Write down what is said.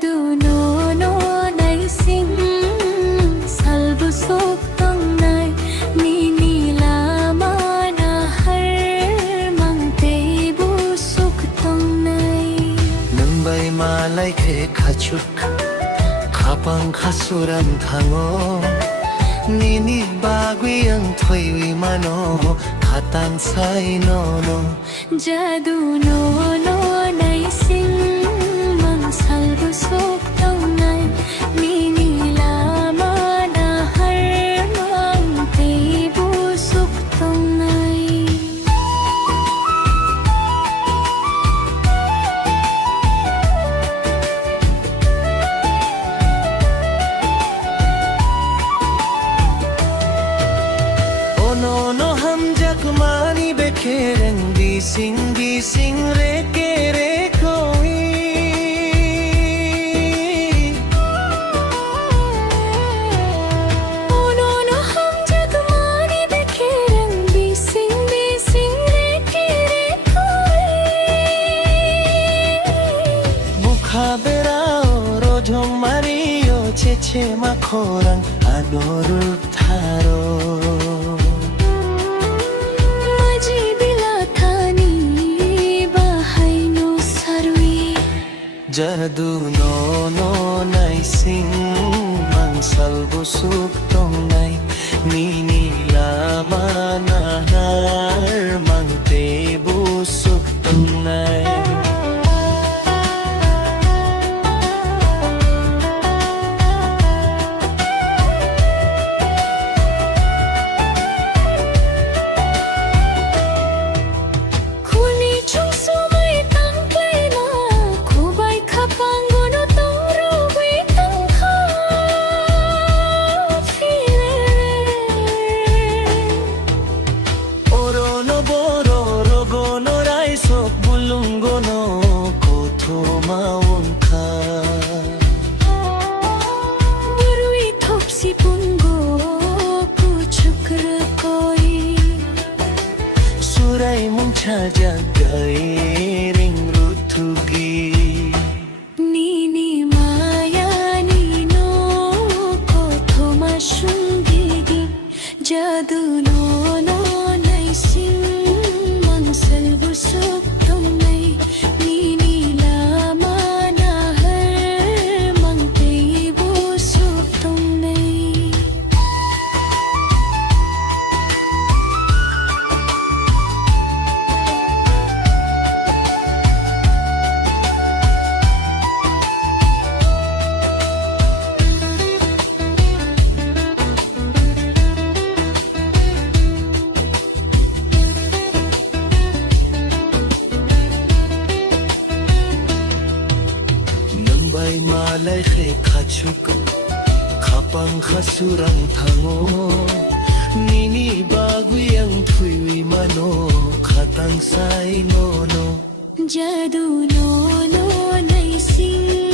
Jadu no no nai sing salbu sok tong nai ni ni lama na har mang te bu sok tong nai nang bai malai khe khachuk khapang khasuram thango nini bagui ang thoi mano khatang sai no no Jadu no no nai sing mang salbu sok tong nai ni ni lama na har mang te bu sok tong nai no no ham jak mani bekhereng bising re ke re koi Oh no no ham jak mani bekhereng bising re ke re koi bukha berao rojong mario cheche makhorang anoru tharo Jadu no no nai sing mang salbu suk tong nai ni ni lama na har mang te bu suk tong nai jagai ring rutugi nini maya ni no ko thoma shungigi jadu no no nai sing mang salbu sok tong nai nini lama na har mang te bu sok tong nai bai malai khe khachuk khapang khasurang thango nini bagui ang thui mano khatang sai no no Jadu no no nai sing